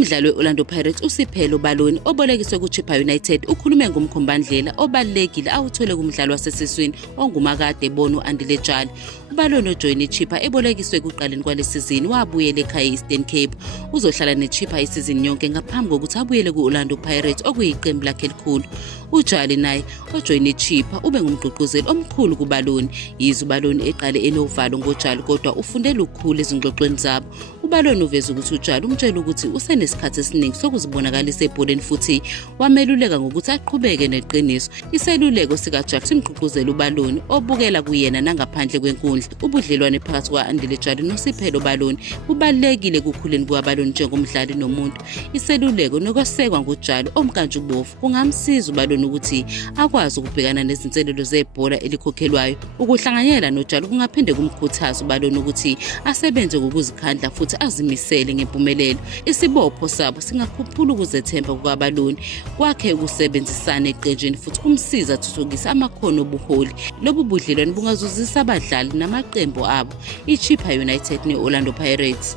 Umdlali we-Orlando Pirates uSiphelele Baloni obolekiswe kuChippa United ukhulume ngomkhombandlela obalulekile awuthole kumdlalo wasesiswini ongumakade ebona u-Andile Jali. UBaloni ojoyine iChippa ebolekiswe kuqaleni kwalesizini wabuyela ekhaya e-Eastern Cape. Uzohlala neChippa isizini yonke ngaphambi kokuthi abuyele ku-Orlando Pirates okuyiqembu lakhe elikhulu. UJali naye ojoyine iChippa ube ngumgqugquzeli omkhulu kuBaloni. Yize uBaloni eqale enovalo ngoJali kodwa ufundela ukukhula ezingxoxweni zabo. UBaloni uveza ukuthi uJali umtshela ukuthi usenesikhathi esiningi sokuzibonakalisa ebholeni futhi wameluleka ngokuthi aqhubeke neqiniso. Iseluleko sikaJali simgqugquzela uBaloni obukela kuyena nangaphandle kwenkundla. Ubudlelwane phakathi kwa-Andile Jali noSiphelele Baloni bubalulekile ekukhuleni kukaBaloni njengomdlali nomuntu. Iseluleko nokwesekwa nguJali omkantshubomvu kungamsiza uBaloni ukuthi akwazi ukubhekana nezinselelo zebhola elikhokhelwayo. Ukuhlanganyela noJali kungaphinde kumkhuthaze uBaloni ukuthi asebenze ngokuzikhandla futhi azimisele ngempumelelo. Isibopho sabo singakhuphula ukuzethemba kukaBaloni kwakhe ukusebenzisana eqenjini futhi kumsiza athuthukise amakhono obuholi. Lobu budlelwane bungazuzisa abadlali namaqembu abo, iChippa United ne-Orlando Pirates.